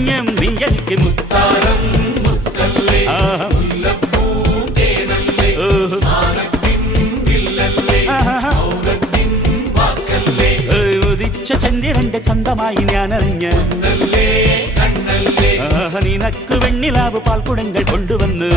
കുഞ്ഞം നീ എനിക്ക് മുത്താരം ഉദിച്ച ചന്ദ്രന്റെ ചന്തമായി ഞാനറിഞ്ഞ് നിനക്ക് വെണ്ണിലാവ് പാൽക്കുടങ്ങൾ കൊണ്ടുവന്ന്